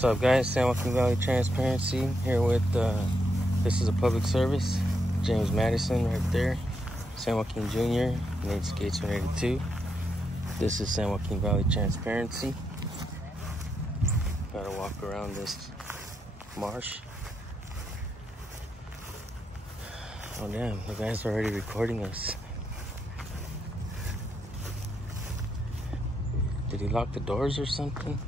What's up, guys? San Joaquin Valley Transparency here with this is a public service. James Madison right there. San Joaquin Jr. Nate's Gates 182. This is San Joaquin Valley Transparency. Gotta walk around this marsh. Oh damn, the guy's already recording us. Did he lock the doors or something?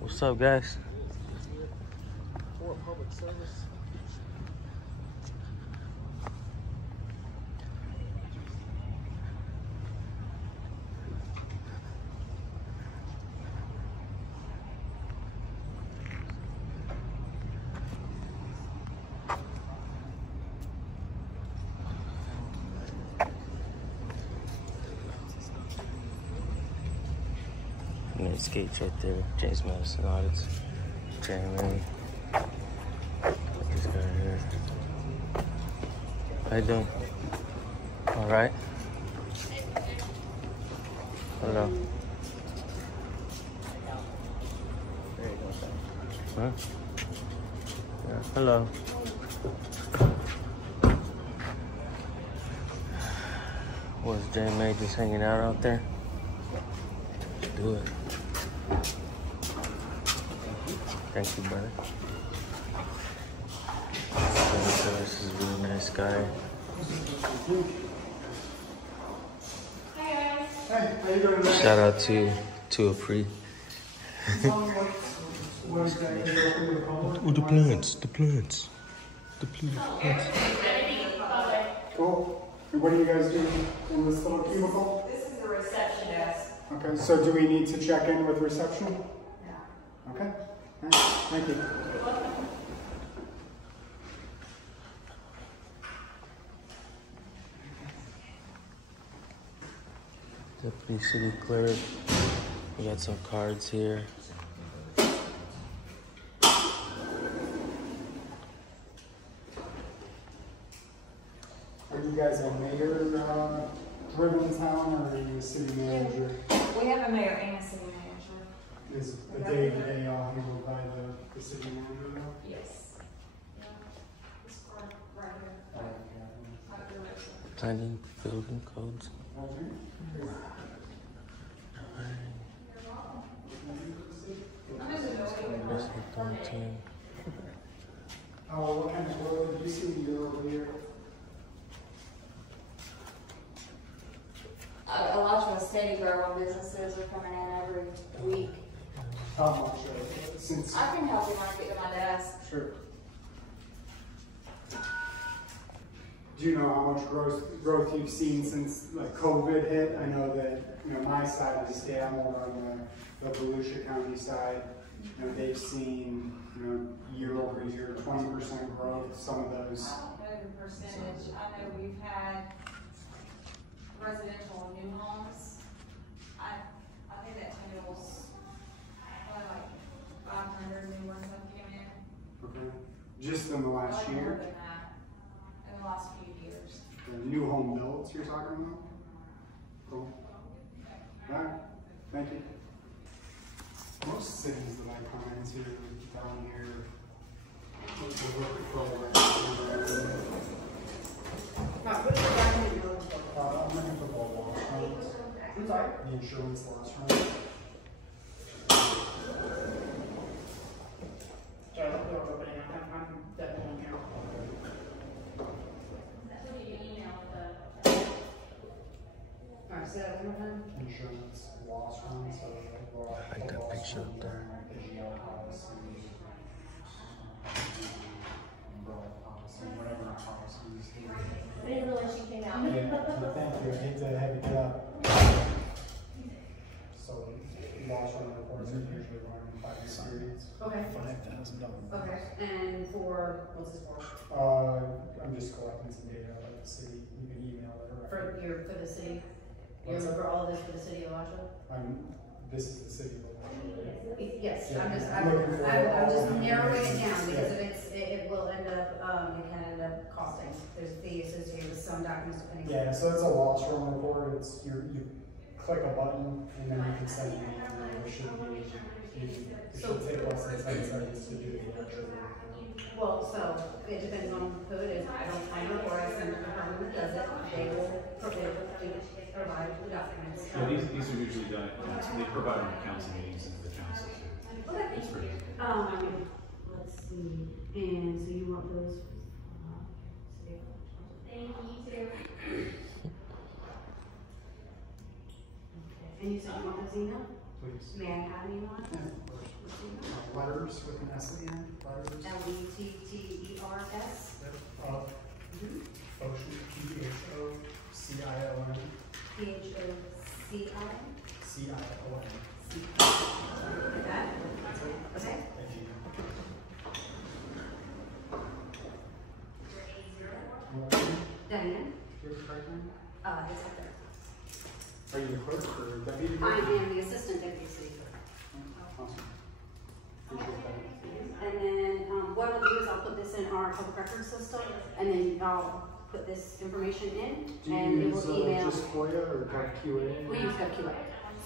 What's up, guys? For public service. There's Gates right there. James Madison Audits. Jeremy. This guy here. How you doing? All right. Hello. Huh? Yeah. Hello. Was Jeremy just hanging out there? Do it. Thank you, brother. This is a really nice guy. Hi guys. Hey, how you doing? Shout out to a pre. Oh, the plants. Cool. And what are you guys doing in this little cubicle? This is the reception desk. Okay, so do we need to check in with reception? Yeah. Okay. All right. Thank you. Deputy City Clerk. We got some cards here. Are you guys a mayor living in town, or are you a city manager? We have a mayor and a city manager. Is the day-to-day all handled by the city manager though? Yes. Yeah. This card right here. Oh, yeah. Right there. Planning, building codes. Oh, what kind of growth did you see year over year? A lot of steady growing businesses are coming in every week. How much since? I can help you when I get to my desk. Sure. Do you know how much growth you've seen since like COVID hit? I know that my side of the state, I'm over on the Volusia County side. They've seen year over year 20% growth. Some of those. I don't know the percentage. I know we've had residential and new homes. I think that totals like 500 new ones that came in. Okay. Just in the last Probably more year. than that. In the last few years. The new home builds you're talking about? Cool. All right. Thank you. Most cities that I come into down here, What is the document you're looking for? I'm looking for the loss runs. I'm sorry? The insurance loss runs. Sorry, the door opening. I'm definitely here. That's what you email the. Alright, say that one more time. Insurance loss runs. So I like that picture up there. Whatever policies. I didn't realize she came out. Yeah, so thank you. I hate to have you get up. So loss run reports are usually run in 5-year periods. Okay. $5,000. Okay, and what's this for? I'm just collecting some data about the city. You can email it. For the city? What's that? For all of this for the city of Alachua? This is the city of Yes, Yeah, I'm just I'm looking for all narrowing the it down because information. if it will end up, it can end up costing. There's a fee associated with some documents depending. Yeah, so it's a loss run report. It's you click a button and then you can send it. It should take less than 10 seconds to do the actual report. Well, so it depends on who it is. I know, or I send the department that does it. They will provide the documents. Yeah, these are usually done. They provide them at council meetings and the council too. Okay. It's pretty easy. Let's see. And so you want those? Thank you too. And you said you want those email? Please. May I have an email? Letters with an S at the end. Letters. Letters. Of Ocean, PHOCION. PHOCI. CION. Like that? That's it. Okay. Thank you. Diane? Here's the correct name. It's up there. Are you the clerk or deputy I clerk? am the assistant deputy city clerk. Awesome. Appreciate that. And then what I'll do is I'll put this in our public records system, and then I'll put this information in, Do and you it use will email. just FOIA or GovQA? We use GovQA.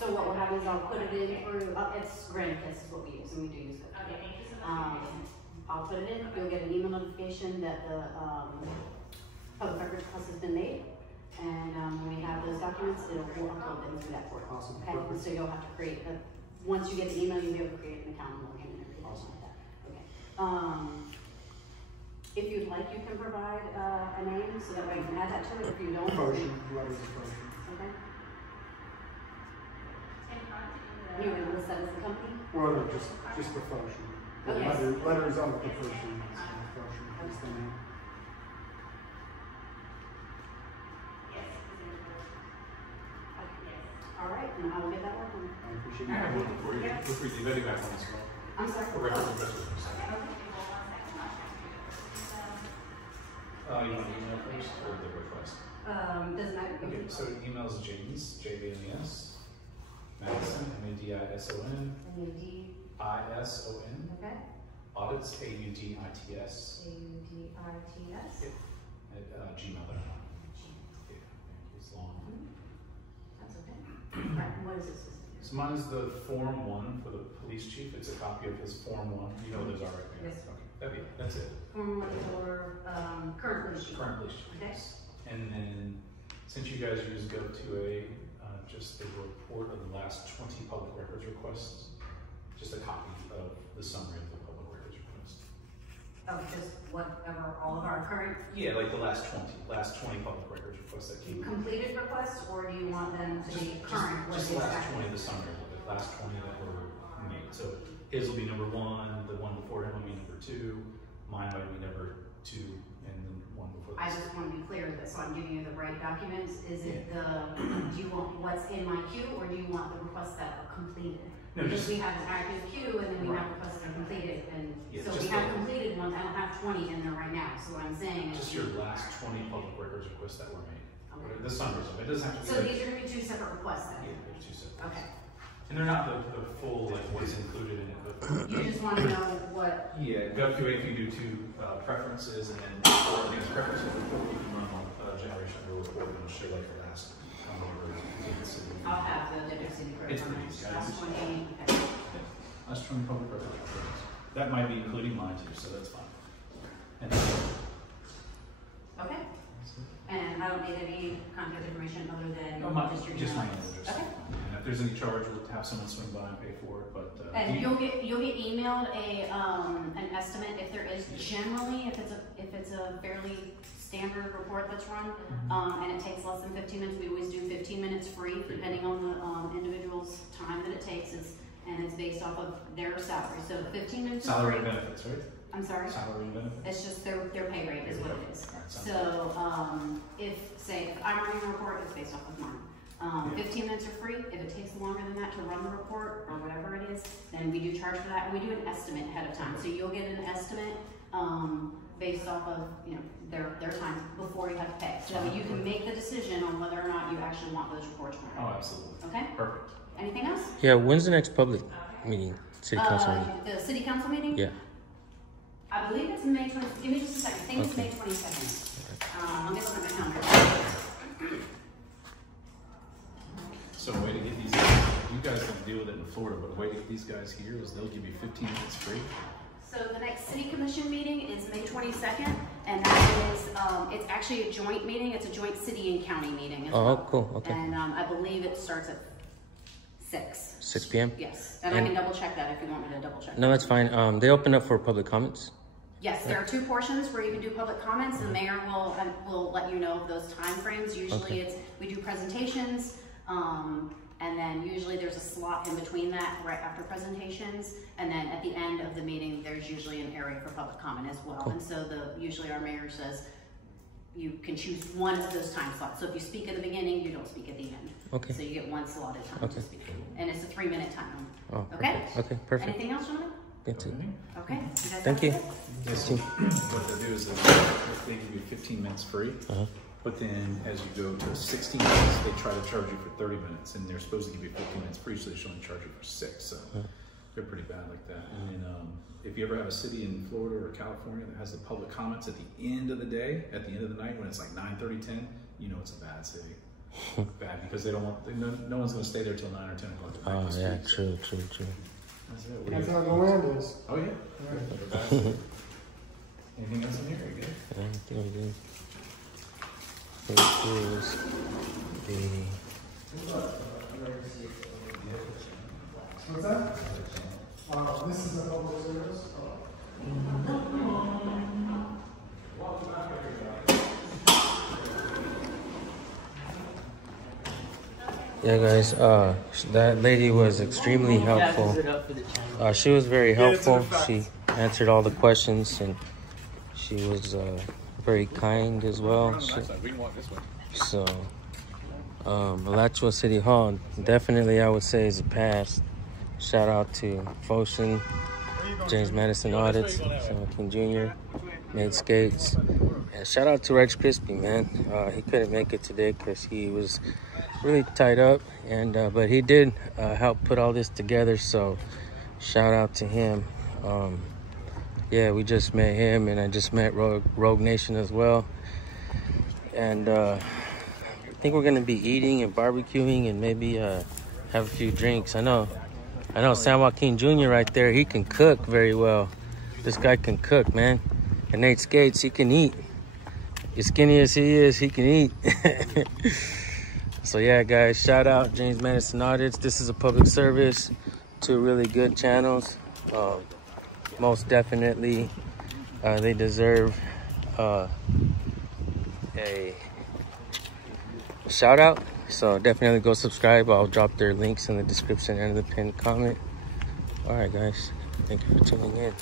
So what will happen is I'll put it in through, it's Granicus is what we use, and we do use GovQA. I'll put it in, you'll get an email notification that the public records request has been made. And when we have those documents, we'll upload them through that portal. Awesome. Okay, Perfect. so you'll have to create, once you get the email, you'll be able to create an account and log in and everything Awesome. like that. Okay. If you'd like, you can provide a name so that way you can add that to it. If you don't, Motion, letters of motion. okay. You're going to list that as the company? Or no, just the function. The Okay. letters of the person. Function is the name. All right, and I will get that working. I appreciate Yeah, it. before you do that, you guys want as well. I'm sorry. For record purposes. You want the email first or the request? Doesn't matter. Okay, so email is James, J-A-M-E-S, Madison, M-A-D-I-S-O-N, I-S-O-N, Okay. Audits, A-U-D-I-T-S, A-U-D-I-T-S. at gmail.com. Yeah, it's long. That's okay. All right, what is this? So mine is the Form 1 for the police chief. It's a copy of his Form 1. You know those are right there. Yes. Okay, that's it. Form 1 for current police chief. Current police chief. Okay. And then, since you guys use GovQA, just the report of the last 20 public records requests, just a copy of the summary of the public records request. Oh, just whatever, all of our current Yeah, like the last 20 public records requests that came in. completed requests, or do you want them to be current? Just with the last exactly? 20, the summary of it, last 20 that were made. So his will be number 1, the one before him will be number 2, mine might be number 2, and then one before I this. just want to be clear that, so I'm giving you the right documents. Is it do you want what's in my queue, or do you want the requests that are completed? No, Because just- we have an active queue, and then we have requests that are completed, and Yeah, so just we have the- completed ones. I don't have 20 in there right now. So what I'm saying is, Just your last 20 public records requests that were made. Okay. The summaries of it. It doesn't have to be. so like- these are going to be 2 separate requests then. Yeah, there's 2 separate. Okay. And they're not the full, like, what's included in it, but. You just want to know what. Yeah, GovQA, if you do 2 preferences and then 4 things preferences report, you can run on generation of a report and it'll show like the last number of dates. I'll have the deputy city clerk. It's pretty easy. That's 20. Okay. Last 20 public records reports. That might be including mine too, so that's fine. And Okay. And I don't need any contact information other than just your just my email email address. address. Okay. And if there's any charge, we'll have someone swing by and pay for it, but. And you'll get emailed an estimate if there is. Generally, if it's a fairly standard report that's run, and it takes less than 15 minutes, we always do 15 minutes free, depending on the individual's time that it takes. And it's based off of their salary. So 15 minutes is Salary free. and benefits, right? I'm sorry. Salary and benefits. It's just their pay rate is what it is. Alright, sounds So if I'm running a report, it's based off of mine. 15 minutes are free. If it takes longer than that to run the report or whatever it is, then we do charge for that, and we do an estimate ahead of time. So you'll get an estimate based off of their time before you have to pay. So you can make the decision on whether or not you actually want those reports Oh, run. absolutely. Okay. Perfect. Anything else? Yeah, when's the next public meeting? City council meeting? The city council meeting? Yeah. I believe it's May 20, give me just a second, I think it's May 22nd. Let me look at my calendar. So a way to get these, you guys can deal with it in Florida, but a way to get these guys here is they'll give you 15 minutes free. So the next city commission meeting is May 22nd, and that is, it's actually a joint meeting. It's a joint city and county meeting as well. Oh, cool, okay. And I believe it starts at 6. 6 p.m.? Yes, and I can double check that if you want me to double check. No, that's fine. They open up for public comments? Yes, there are 2 portions where you can do public comments. The mayor will let you know of those time frames. Usually we do presentations, and then usually there's a slot in between that right after presentations, and then at the end of the meeting there's usually an area for public comment as well. Cool. And so usually our mayor says you can choose one of those time slots. So if you speak at the beginning, you don't speak at the end. Okay. So you get one slot at a time to speak, and it's a 3-minute time. Oh, okay. Okay, perfect. Anything else, Jonathan? That's it. Okay. Thank you. What they do is they give you 15 minutes free, but then as you go to 60 minutes, they try to charge you for 30 minutes, and they're supposed to give you 15 minutes free, so they should only charge you for 6. So they're pretty bad like that. And then if you ever have a city in Florida or California that has the public comments at the end of the day, at the end of the night when it's like 9:30, 10, you know it's a bad city. Bad because they don't want, no one's going to stay there till 9 or 10 o'clock at night. Oh yeah, true. That's how the land is. Oh yeah. Anything else in here? Are you good? I think I'm good. What's that? This is a public service. Yeah, guys, that lady was extremely helpful. She was very helpful. She answered all the questions, and she was very kind as well. So, Alachua City Hall, definitely I would say is a pass. Shout out to Foshin, James Madison Audits, Sam King Jr., Nate Skates. And shout out to Rex Crispy, man. He couldn't make it today because he was really tied up, and but he did help put all this together, so shout out to him. Yeah, we just met him, and I just met Rogue Nation as well, and I think we're gonna be eating and barbecuing and maybe have a few drinks. I know San Joaquin Jr. right there, he can cook very well. This guy can cook, man. And Nate Skates, he can eat. As skinny as he is, he can eat. So yeah, guys, shout out James Madison Audits. This is a public service, 2 really good channels. Most definitely, they deserve a shout out. So definitely go subscribe. I'll drop their links in the description and in the pinned comment. All right, guys, thank you for tuning in.